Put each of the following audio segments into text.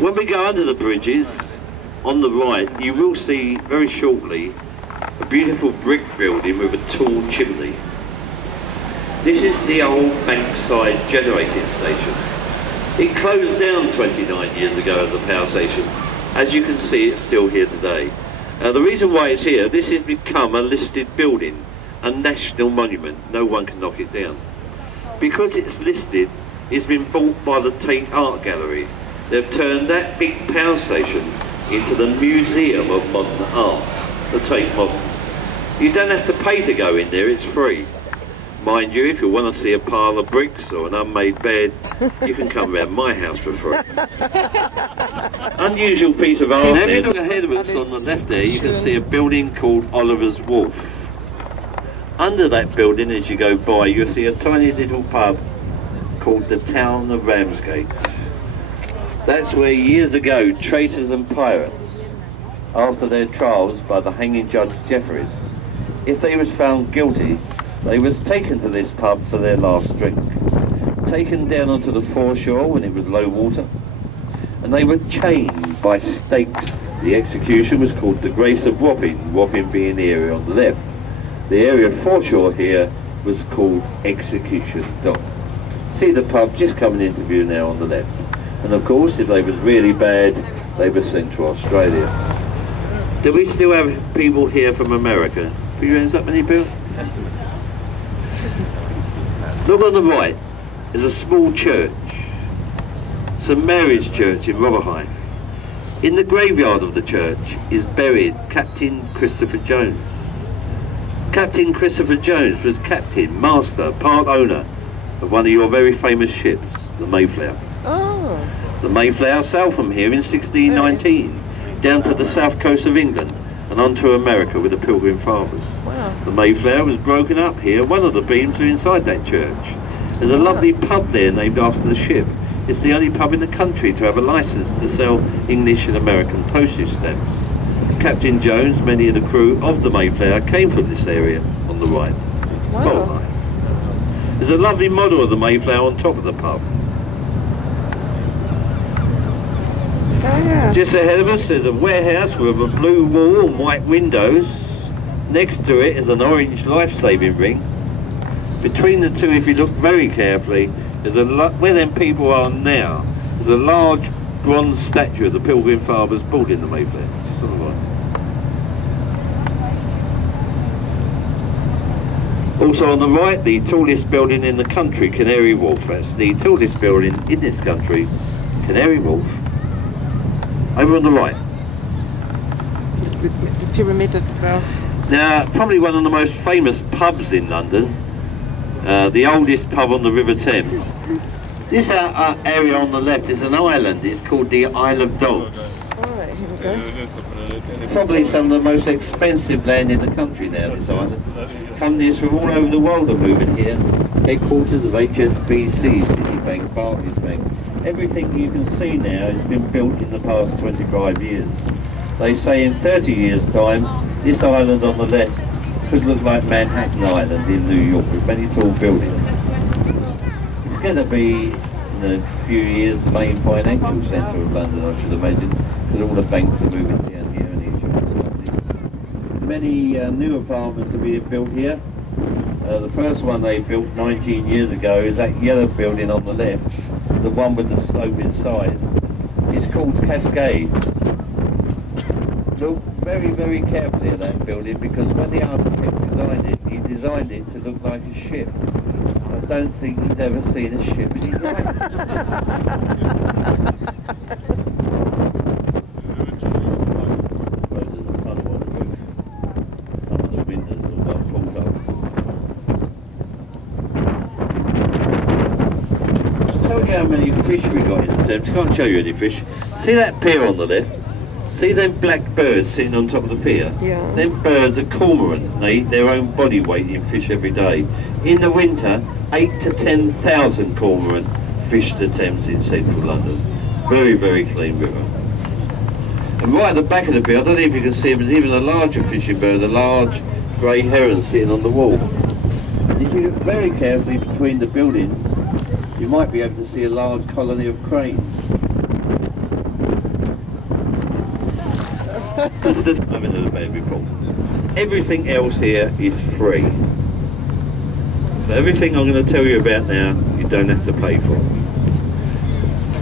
When we go under the bridges, on the right, you will see very shortly a beautiful brick building with a tall chimney. This is the old Bankside generating station. It closed down 29 years ago as a power station. As you can see, it's still here today. The reason why it's here, this has become a listed building, a national monument. No one can knock it down. Because it's listed, it's been bought by the Tate Art Gallery. They've turned that big power station into the Museum of Modern Art, the Tate Modern. You don't have to pay to go in there, it's free. Mind you, if you want to see a pile of bricks or an unmade bed, you can come round my house for free. Unusual piece of art. Now if you look ahead of us on the left there, you can see a building called Oliver's Wharf. Under that building, as you go by, you'll see a tiny little pub called the Town of Ramsgate. That's where years ago traitors and pirates, after their trials by the hanging Judge Jeffreys, if they was found guilty, they was taken to this pub for their last drink, taken down onto the foreshore when it was low water, and they were chained by stakes. The execution was called the Grace of Wapping, Wapping being the area on the left. The area foreshore here was called Execution Dock. See the pub just coming into view now on the left. And of course, if they was really bad, they were sent to Australia. Do we still have people here from America? Have you ends up many people? Look on the right, there's a small church, St Mary's Church in Rotherhithe. In the graveyard of the church is buried Captain Christopher Jones. Captain Christopher Jones was captain, master, part owner of one of your very famous ships, the Mayflower. Oh. The Mayflower sailed from here in 1619 down to the south coast of England and on to America with the Pilgrim Fathers. Wow. The Mayflower was broken up here. One of the beams are inside that church. There's a lovely pub there named after the ship. It's the only pub in the country to have a license to sell English and American postage stamps. Captain Jones, many of the crew of the Mayflower came from this area on the right. Wow. There's a lovely model of the Mayflower on top of the pub. Oh, yeah. Just ahead of us there's a warehouse with a blue wall and white windows. Next to it is an orange life-saving ring. Between the two, if you look very carefully, there's where them people are now, there's a large bronze statue of the Pilgrim Fathers built in the Mayflower, just on the right. Also on the right, the tallest building in the country, Canary Wharf. That's the tallest building in this country, Canary Wharf. Over on the right. With the pyramid itself. Now, probably one of the most famous pubs in London, the oldest pub on the River Thames. This area on the left is an island. It's called the Isle of Dogs. Alright, here we go. Probably some of the most expensive land in the country now, this island. Companies from all over the world are moving here. Headquarters of HSBC, Citibank, Barclays Bank. Everything you can see now has been built in the past 25 years. They say in 30 years' time, this island on the left could look like Manhattan Island in New York with many tall buildings. It's going to be, in a few years, the main financial centre of London, I should imagine, because all the banks are moving down here and the insurance companies. Many new apartments are being built here. The first one they built 19 years ago is that yellow building on the left, the one with the slope inside. It's called Cascades. Look very, very carefully at that building, because when the architect designed it, he designed it to look like a ship. I don't think he's ever seen a ship in his life. How many fish we got in the Thames. Can't show you any fish. See that pier on the left? See them black birds sitting on top of the pier? Yeah. Them birds are cormorant. They eat their own body weight in fish every day. In the winter, 8,000 to 10,000 cormorant fish the Thames in central London. Very, very clean river. And right at the back of the pier, I don't know if you can see, there's even a larger fishing bird, a large grey heron sitting on the wall. And if you look very carefully between the buildings, you might be able to see a large colony of cranes. That's the moment of the bad report. Everything else here is free. So everything I'm going to tell you about now, you don't have to pay for.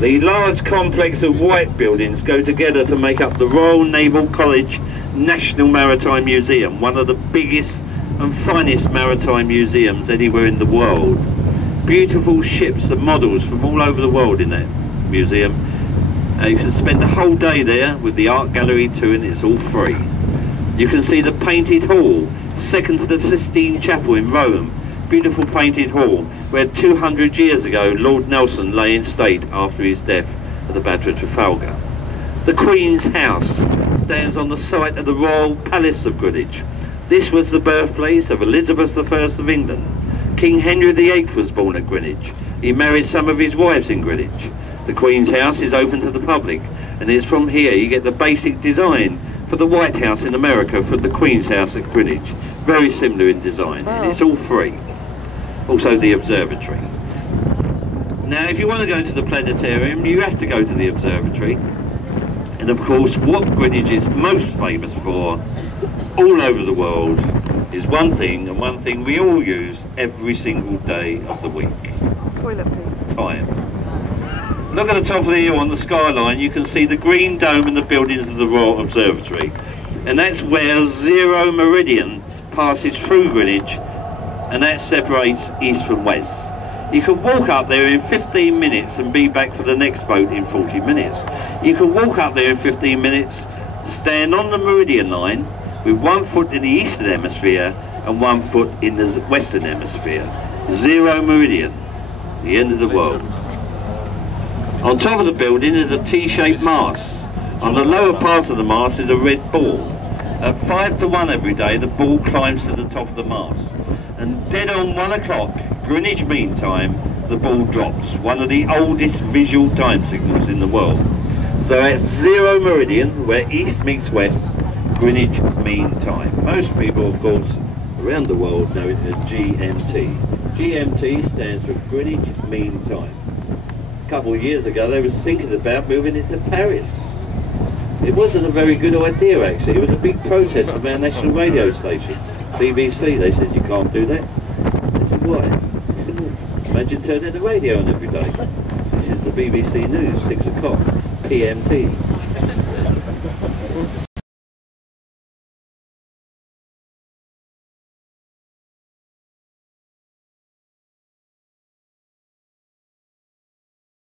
The large complex of white buildings go together to make up the Royal Naval College National Maritime Museum, one of the biggest and finest maritime museums anywhere in the world. Beautiful ships and models from all over the world in that museum. You can spend the whole day there with the art gallery too, and it's all free. You can see the painted hall, second to the Sistine Chapel in Rome. Beautiful painted hall where 200 years ago Lord Nelson lay in state after his death at the Battle of Trafalgar. The Queen's House stands on the site of the Royal Palace of Greenwich. This was the birthplace of Elizabeth I of England. King Henry VIII was born at Greenwich. He married some of his wives in Greenwich. The Queen's House is open to the public, and it's from here you get the basic design for the White House in America from the Queen's House at Greenwich. Very similar in design, and it's all free. Also the observatory. Now if you want to go to the planetarium, you have to go to the observatory. And of course what Greenwich is most famous for all over the world is one thing, and one thing we all use every single day of the week. Toilet paper. Time. Look at the top of the hill on the skyline, you can see the green dome and the buildings of the Royal Observatory. And that's where 0 meridian passes through Greenwich, and that separates east from west. You can walk up there in 15 minutes and be back for the next boat in 40 minutes. You can walk up there in 15 minutes, stand on the meridian line with 1 foot in the eastern hemisphere and 1 foot in the western hemisphere. 0 meridian, the end of the world. On top of the building is a T-shaped mast. On the lower part of the mast is a red ball. At 5 to 1 every day, the ball climbs to the top of the mast. And dead on 1 o'clock, Greenwich Mean Time, the ball drops. One of the oldest visual time signals in the world. So at 0 meridian, where east meets west, Greenwich Mean Time. Most people, of course, around the world know it as GMT. GMT stands for Greenwich Mean Time. A couple of years ago, they was thinking about moving it to Paris. It wasn't a very good idea, actually. It was a big protest from our national radio station, BBC. They said, you can't do that. I said, why? I said, well, imagine turning the radio on every day. This is the BBC News, 6 o'clock, PMT.